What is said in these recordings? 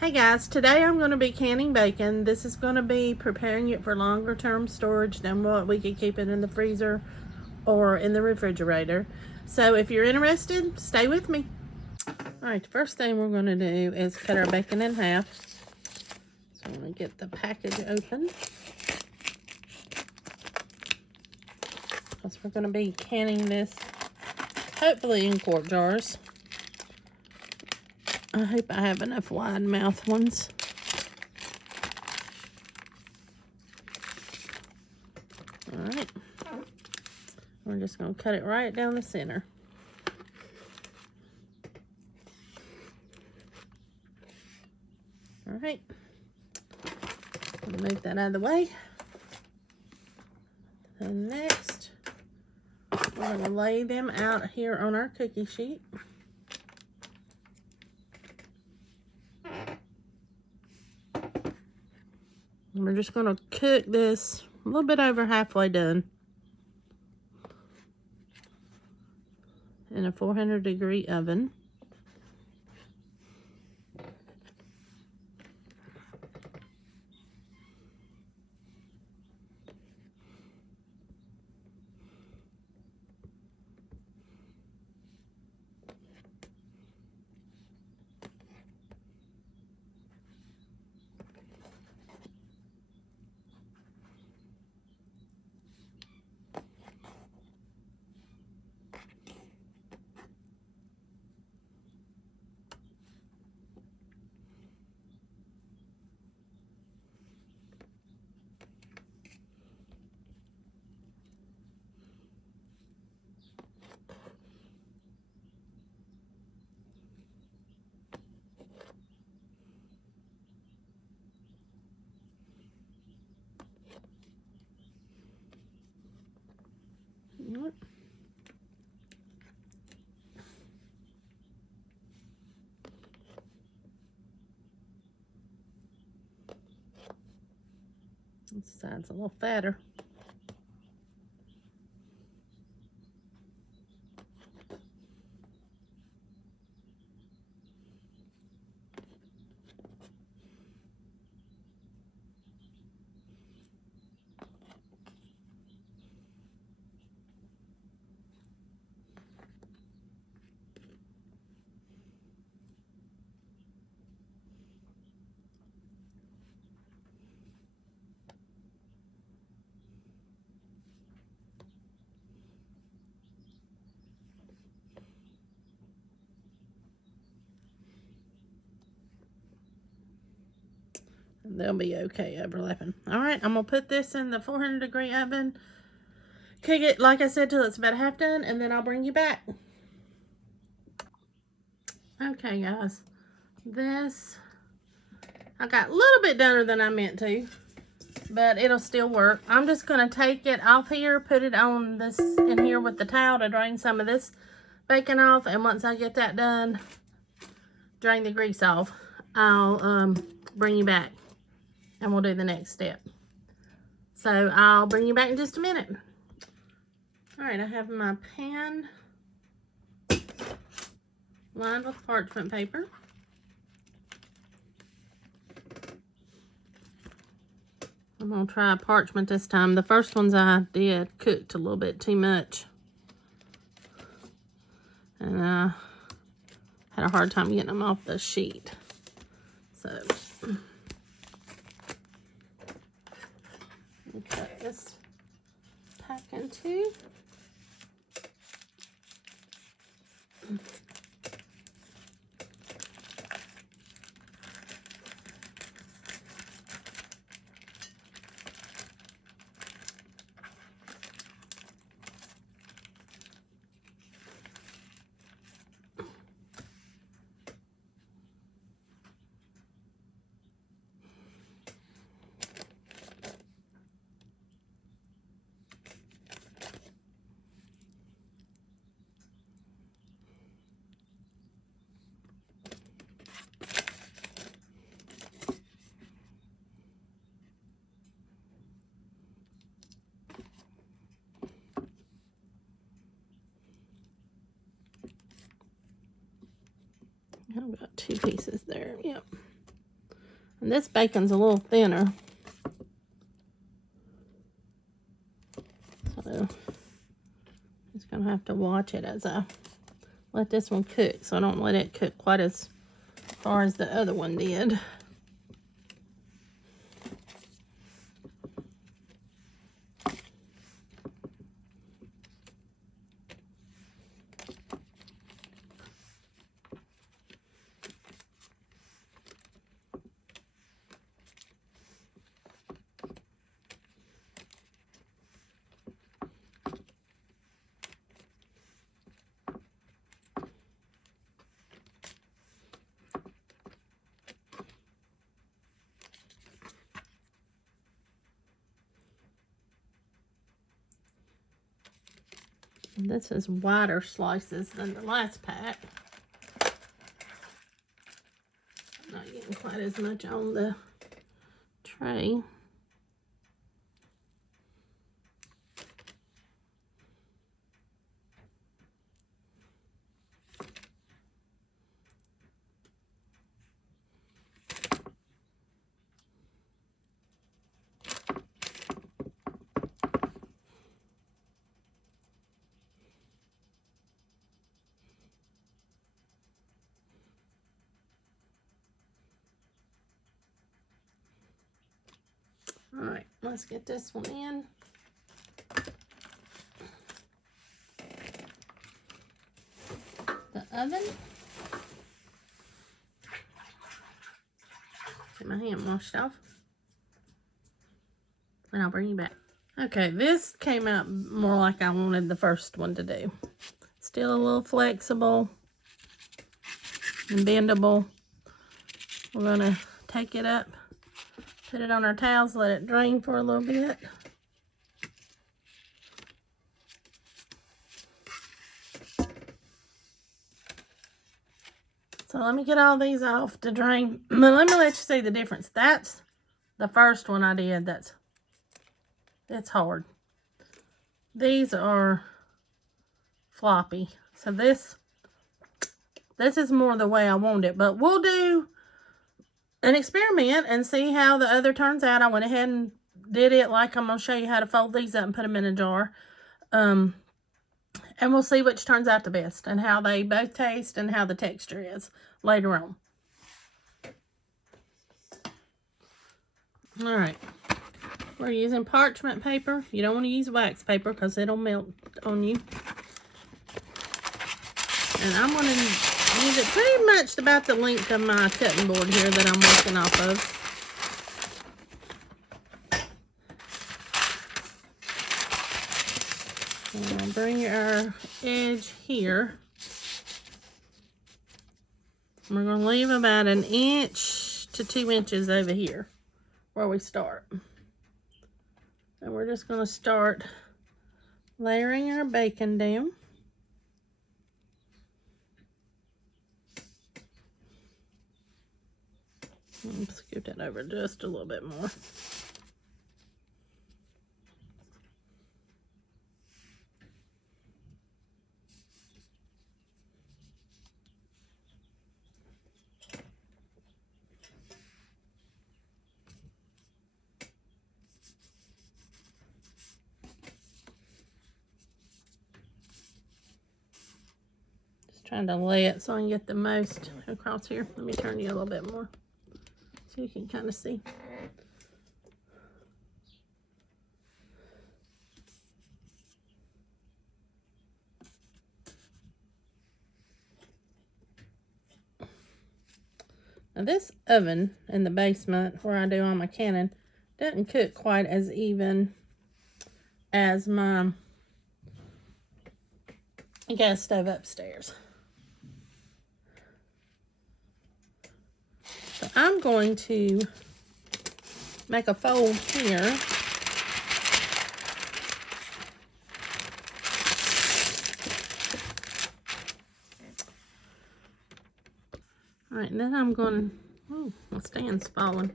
Hey guys, today I'm going to be canning bacon. This is going to be preparing it for longer term storage than what we could keep it in the freezer or in the refrigerator. So if you're interested, stay with me. Alright, the first thing we're going to do is cut our bacon in half. So I'm going to get the package open, because we're going to be canning this hopefully in quart jars. I hope I have enough wide mouth ones. Alright, we're just going to cut it right down the center. Alright, move that out of the way. And next, we're going to lay them out here on our cookie sheet. And we're just going to cook this a little bit over halfway done in a 400-degree oven. This side's a little fatter. They'll be okay overlapping. Alright, I'm going to put this in the 400-degree oven. Cook it, like I said, till it's about half done, and then I'll bring you back. Okay, guys. This, I got a little bit doner than I meant to, but it'll still work. I'm just going to take it off here, put it on this in here with the towel to drain some of this bacon off, and once I get that done, drain the grease off, I'll bring you back and we'll do the next step. So I'll bring you back in just a minute. All right, I have my pan lined with parchment paper. I'm gonna try parchment this time. The first ones I did cooked a little bit too much, and I had a hard time getting them off the sheet. So cut this pack in two. I've got two pieces there. Yep. And this bacon's a little thinner. So just gonna have to watch it as I let this one cook, so I don't let it cook quite as far as the other one did. This is wider slices than the last pack. Not getting quite as much on the tray. All right, let's get this one in. The oven. Get my hand washed off. And I'll bring you back. Okay, this came out more like I wanted the first one to do. Still a little flexible and bendable. We're gonna take it up, put it on our towels, let it drain for a little bit. So let me get all these off to drain. But let me let you see the difference. That's the first one I did. It's hard. These are floppy. So this is more the way I want it. But we'll do an experiment and see how the other turns out. I went ahead and did it like I'm going to show you how to fold these up and put them in a jar. And we'll see which turns out the best and how they both taste and how the texture is later on. All right. We're using parchment paper. You don't want to use wax paper because it'll melt on you. And I'm going to use it pretty much about the length of my cutting board here that I'm working off of. And I'll bring our edge here. We're going to leave about 1 inch to 2 inches over here where we start. And we're just going to start layering our bacon down. Scoot that over just a little bit more. Trying to lay it so I can get the most across here. Let me turn you a little bit more so you can kind of see. Now this oven in the basement where I do all my canning doesn't cook quite as even as my gas stove upstairs. So I'm going to make a fold here. All right, and then I'm going to, oh, my stand's falling.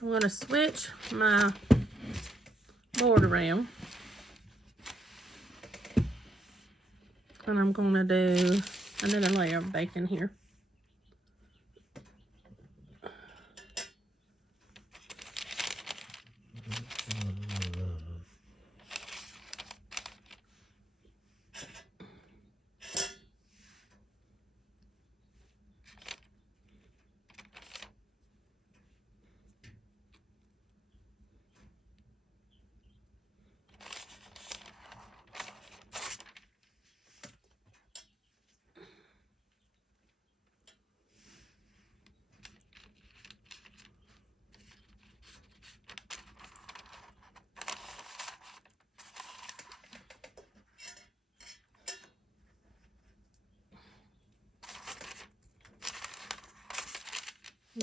I'm going to switch my board around. And I'm going to do another layer of bacon here.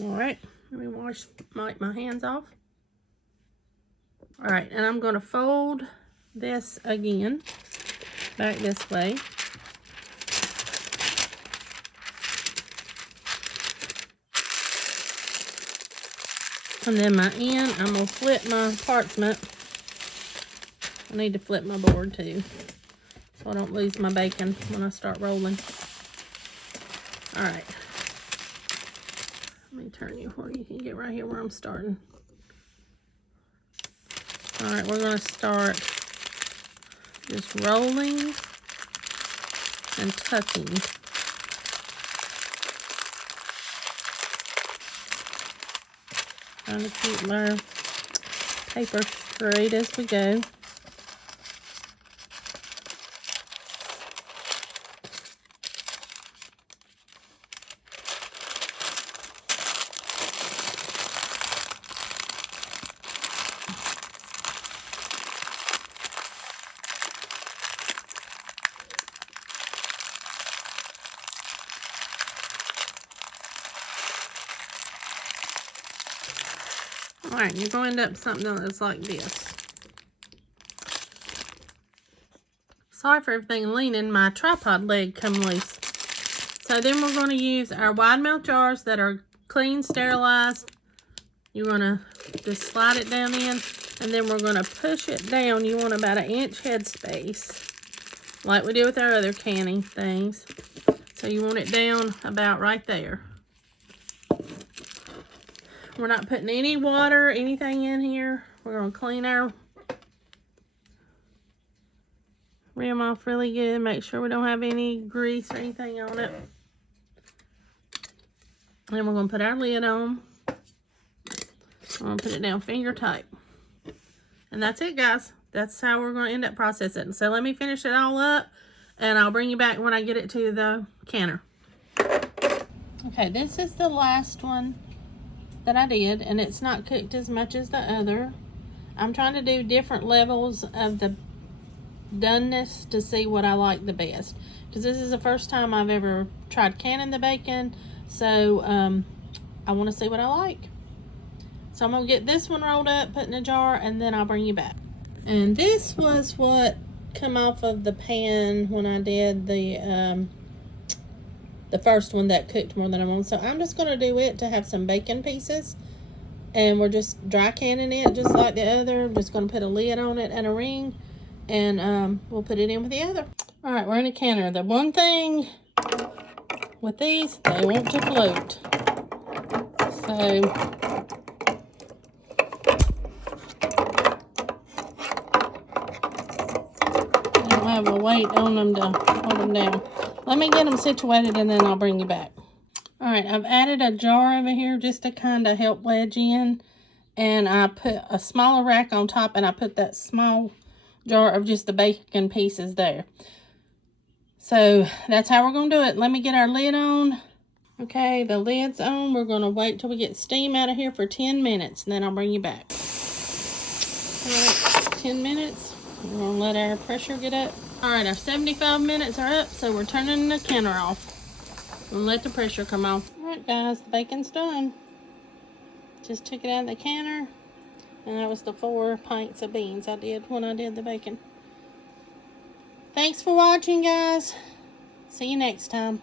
All right, let me wipe my hands off. All right, and I'm going to fold this again, back this way. And then my end, I'm going to flip my parchment. I need to flip my board too, so I don't lose my bacon when I start rolling. All right. Let me turn you where you can get right here where I'm starting. All right, we're going to start just rolling and tucking. Trying to keep my paper straight as we go. Alright, you're going to end up with something that's like this. Sorry for everything leaning, my tripod leg come loose. So then we're going to use our wide mouth jars that are clean, sterilized. You're going to just slide it down in, and then we're going to push it down. You want about 1 inch head space, like we did with our other canning things. So you want it down about right there. We're not putting any water, anything in here. We're going to clean our rim off really good. Make sure we don't have any grease or anything on it. Then we're going to put our lid on. I'm going to put it down finger tight. And that's it, guys. That's how we're going to end up processing. So let me finish it all up, and I'll bring you back when I get it to the canner. Okay, this is the last one that I did, and it's not cooked as much as the other. I'm trying to do different levels of the doneness to see what I like the best, because this is the first time I've ever tried canning the bacon, so I want to see what I like. So I'm gonna get this one rolled up, put in a jar, and then I'll bring you back. And this was what come off of the pan when I did the first one that cooked more than I want. So I'm just going to do it to have some bacon pieces. And we're just dry canning it just like the other. I'm just going to put a lid on it and a ring. And we'll put it in with the other. Alright, we're in a canner. The one thing with these, they want to float. So I don't have a weight on them to hold them down. Let me get them situated and then I'll bring you back. Alright, I've added a jar over here just to kind of help wedge in. And I put a smaller rack on top, and I put that small jar of just the bacon pieces there. So that's how we're going to do it. Let me get our lid on. Okay, the lid's on. We're going to wait till we get steam out of here for 10 minutes, and then I'll bring you back. Alright, 10 minutes. We're going to let our pressure get up. Alright, our 75 minutes are up, so we're turning the canner off. And let the pressure come off. Alright guys, the bacon's done. Just took it out of the canner. And that was the 4 pints of beans I did when I did the bacon. Thanks for watching, guys. See you next time.